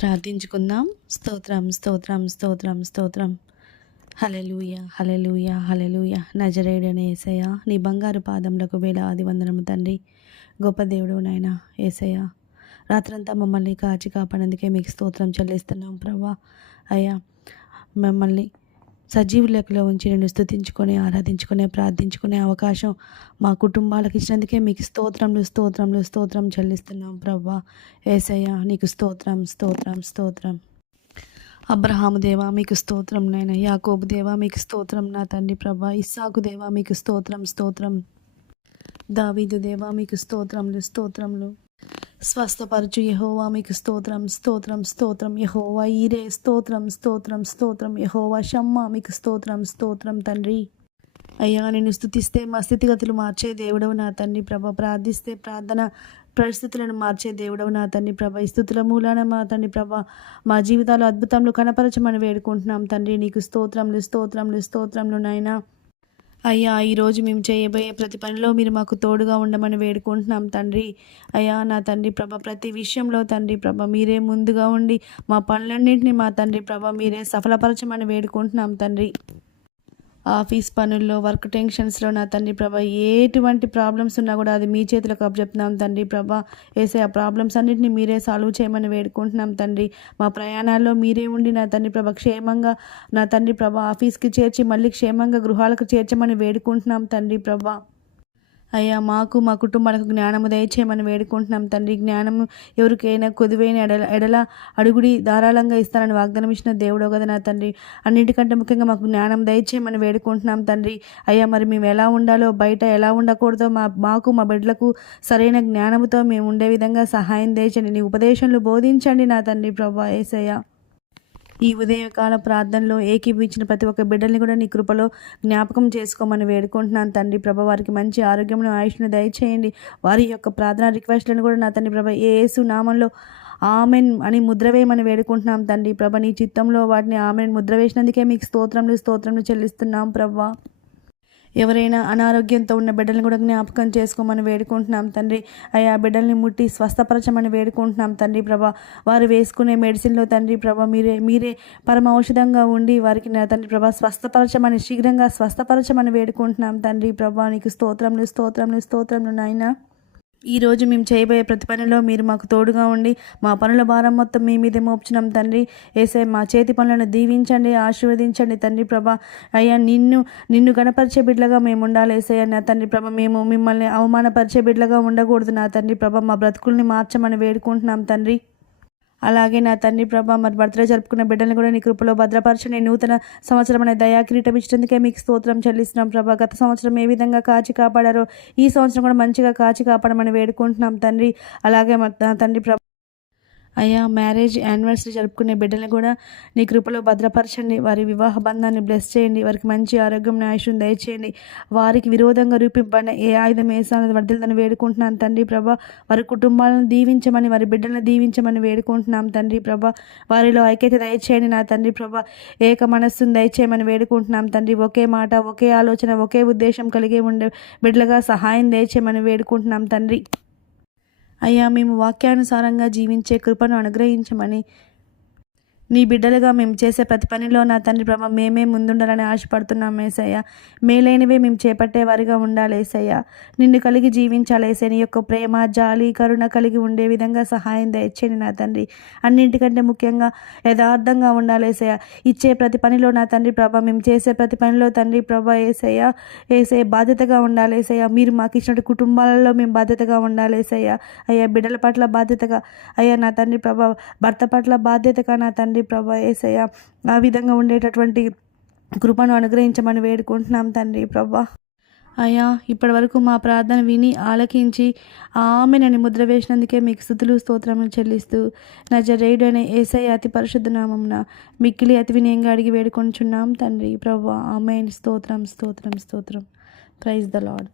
ప్రార్థించుకుందాం. స్తోత్రం స్తోత్రం స్తోత్రం స్తోత్రం. హల్లెలూయా హల్లెలూయా హల్లెలూయా. నజరేయుడైన యేసయ్య, నీ బంగారు పాదములకు వేలాది వందనము తండ్రి. గొప్ప దేవుడు నాయన యేసయ్య, రాత్రంతా మమ్మల్ని కాచి కాపాడేందుకే మీకు స్తోత్రం చెల్లిస్తున్నాం ప్రభా. అయ్యా, మమ్మల్ని సజీవ లెక్కలో ఉంచి నేను స్తుతించుకొని ఆరాధించుకునే ప్రార్థించుకునే అవకాశం మా కుటుంబాలకు ఇచ్చినందుకే మీకు స్తోత్రం చెల్లిస్తున్నాం ప్రభా. యేసయ్య, నీకు స్తోత్రం స్తోత్రం స్తోత్రం. అబ్రహాము దేవా మీకు స్తోత్రం నాయన. యాకోబు దేవా మీకు స్తోత్రం నా తండ్రి ప్రభా. ఇస్సాకు దేవా మీకు స్తోత్రం. దావీదు దేవా మీకు స్తోత్రములు. స్వస్థపరచు యెహోవా మీకు స్తోత్రం. యెహోవా ఈరే స్తోత్రం. యెహోవా షమ్మా మీకు స్తోత్రం తండ్రి. అయ్యా, నేను స్తుతిస్తే మా స్థితిగతులు మార్చే దేవుడవు నా తండ్రి ప్రభ. ప్రార్థిస్తే ప్రార్థన పరిస్థితులను మార్చే దేవుడవు నా తండ్రి ప్రభ. ఈ స్థుతుల మూలాన మా తండ్రి ప్రభ మా జీవితాలు అద్భుతంలో కనపరచమని వేడుకుంటున్నాం తండ్రి. నీకు స్తోత్రములు నాయనా. అయ్యా, ఈరోజు మేము చేయబోయే ప్రతి పనిలో మీరు మాకు తోడుగా ఉండమని వేడుకుంటున్నాం తండ్రి. అయ్యా నా తండ్రి ప్రభ, ప్రతి విషయంలో తండ్రి ప్రభ మీరే ముందుగా ఉండి మా పనులన్నింటినీ మా తండ్రి ప్రభ మీరే సఫలపరచమని వేడుకుంటున్నాం తండ్రి. ఆఫీస్ పనుల్లో, వర్క్ టెన్షన్స్లో నా తండ్రి ప్రభ ఎటువంటి ప్రాబ్లమ్స్ ఉన్నా కూడా అది మీ చేతులకు అప్పచెప్తున్నాం తండ్రి ప్రభ. వేసే ఆ ప్రాబ్లమ్స్ అన్నింటినీ మీరే సాల్వ్ చేయమని వేడుకుంటున్నాం తండ్రి. మా ప్రయాణాల్లో మీరే ఉండి నా తండ్రి ప్రభ క్షేమంగా నా తండ్రి ప్రభ ఆఫీస్కి చేర్చి మళ్ళీ క్షేమంగా గృహాలకు చేర్చమని వేడుకుంటున్నాం తండ్రి ప్రభ. అయ్యా, మాకు మా కుటుంబాలకు జ్ఞానము దయచేయమని వేడుకుంటున్నాం తండ్రి. జ్ఞానము ఎవరికైనా కొదువైన ఎడల అడుగుడి ధారాళంగా ఇస్తానని వాగ్దానం ఇచ్చిన దేవుడు కదా నా తండ్రి. అన్నింటికంటే ముఖ్యంగా మాకు జ్ఞానం దయచేయమని వేడుకుంటున్నాం తండ్రి. అయ్యా, మరి మేము ఎలా ఉండాలో, బయట ఎలా ఉండకూడదో మాకు మా బిడ్డలకు సరైన జ్ఞానముతో మేము ఉండే విధంగా సహాయం దయచండి. నీ ఉపదేశాలు బోధించండి నా తండ్రి ప్రభా. యేసయ్య, ఈ ఉదయకాల ప్రార్థనలో ఏకీభించిన ప్రతి ఒక్క బిడ్డల్ని కూడా నీ కృపలో జ్ఞాపకం చేసుకోమని వేడుకుంటున్నాను తండ్రి ప్రభ. వారికి మంచి ఆరోగ్యమును ఆయుష్ను దయచేయండి. వారి యొక్క ప్రార్థన రిక్వెస్ట్లను కూడా నా తండ్రి ప్రభ యేసు నామంలో ఆమెన్ అని ముద్ర వేయమని వేడుకుంటున్నాం తండ్రి ప్రభ. నీ చిత్తంలో వాటిని ఆమెన్ ముద్ర వేసినందుకే మీకు స్తోత్రములు చెల్లిస్తున్నాం ప్రభా. ఎవరైనా అనారోగ్యంతో ఉన్న బిడ్డలను కూడా జ్ఞాపకం చేసుకోమని వేడుకుంటున్నాం తండ్రి. అయ్యా, బిడ్డల్ని ముట్టి స్వస్థపరచమని వేడుకుంటున్నాం తండ్రి ప్రభ. వారు వేసుకునే మెడిసిన్లో తండ్రి ప్రభ మీరే పరమ ఔషధంగా ఉండి వారికి నా తండ్రి ప్రభ శీఘ్రంగా స్వస్థపరచమని వేడుకుంటున్నాం తండ్రి ప్రభా. నీకు స్తోత్రములు నాయన. ఈరోజు మేము చేయబోయే ప్రతి పనిలో మీరు మాకు తోడుగా ఉండి మా పనుల భారం మొత్తం మీ మీదే మోపుచున్నాం తండ్రి. యేసయ్య, మా చేతి పనులను దీవించండి, ఆశీర్వదించండి తండ్రి ప్రభ. అయ్యా, నిన్ను గణపరిచే బిడ్డలుగా మేము ఉండాలి యేసయ్య నా తండ్రి ప్రభ. మేము మిమ్మల్ని అవమానపరిచే బిడ్డలుగా ఉండకూడదు నా తండ్రి ప్రభ. మా బ్రతుకుల్ని మార్చమని వేడుకుంటున్నాం తండ్రి. అలాగే నా తండ్రి ప్రభ, మరి బర్త్డే జరుపుకున్న బిడ్డల్ని కూడా నీ కృపలో భద్రపరచని నూతన సంవత్సరం అనే దయా కిరీటం ఇచ్చినందుకే మీకు స్తోత్రం చెల్లిస్తున్నాం ప్రభ. గత సంవత్సరం ఏ విధంగా కాచి కాపాడారో ఈ సంవత్సరం కూడా మంచిగా కాచి కాపాడమని వేడుకుంటున్నాం తండ్రి. అలాగే నా తండ్రి ప్రభ, అయ్యా, మ్యారేజ్ యానివర్సరీ జరుపుకునే బిడ్డలను కూడా నీ కృపలో భద్రపరచండి. వారి వివాహ బంధాన్ని బ్లెస్ చేయండి. వారికి మంచి ఆరోగ్యం ఆయుష్ను దయచేయండి. వారికి విరోధంగా రూపింపబడిన ఏ ఆయుధం వేసానది వర్ధిల్లని వేడుకుంటున్నాను తండ్రి ప్రభ. వారి కుటుంబాలను దీవించమని, వారి బిడ్డలను దీవించమని వేడుకుంటున్నాం తండ్రి ప్రభ. వారిలో ఐక్యత దయచేయండి నా తండ్రి ప్రభ. ఏక మనస్సును దయచేయమని వేడుకుంటున్నాం తండ్రి. ఒకే మాట, ఒకే ఆలోచన, ఒకే ఉద్దేశం కలిగి ఉండే బిడ్డలుగా సహాయం దయచేయమని వేడుకుంటున్నాం తండ్రి. అయ్యా, మేము వాక్యానుసారంగా జీవించే కృపను అనుగ్రహించమని, నీ బిడ్డలుగా మేము చేసే ప్రతి పనిలో నా తండ్రి ప్రభ మేమే ముందుండాలని ఆశపడుతున్నాం యేసయ్య. మేలైనవే మేము చేపట్టే వారిగా ఉండాలి యేసయ్య. నిన్ను కలిగి జీవించాలి యేసయ్య. నీ యొక్క ప్రేమ, జాలి, కరుణ కలిగి ఉండే విధంగా సహాయం దయచేయండి నా తండ్రి. అన్నింటికంటే ముఖ్యంగా యథార్థంగా ఉండాలి యేసయ్య. ఇచ్చే ప్రతి పనిలో నా తండ్రి ప్రభ, మేము చేసే ప్రతి పనిలో తండ్రి ప్రభ యేసయ్య బాధ్యతగా ఉండాలి యేసయ్య. మీరు మాకు ఇచ్చినట్టు కుటుంబాలలో మేము బాధ్యతగా ఉండాలి యేసయ్య. అయ్యా, బిడ్డల పట్ల బాధ్యతగా, అయ్యా నా తండ్రి ప్రభ భర్త పట్ల బాధ్యతగా నా తండ్రి ప్రభా యేసయ్య ఆ విధంగా ఉండేటటువంటి కృపను అనుగ్రహించమని వేడుకుంటున్నాం తండ్రి ప్రభా. అయ్యా, ఇప్పటి వరకు మా ప్రార్థన విని ఆలకించి ఆమెనని ముద్ర వేసినందుకే మీకు స్తుతులు స్తోత్రములు చెల్లిస్తూ నజరేయుడైన యేసయ్య అతి పరిశుద్ధ నామమున మిక్కిలి అతి వినయంగా అడిగి వేడుకొంచున్నాం తండ్రి ప్రభా. ఆమేన్. స్తోత్రం. Praise the lord.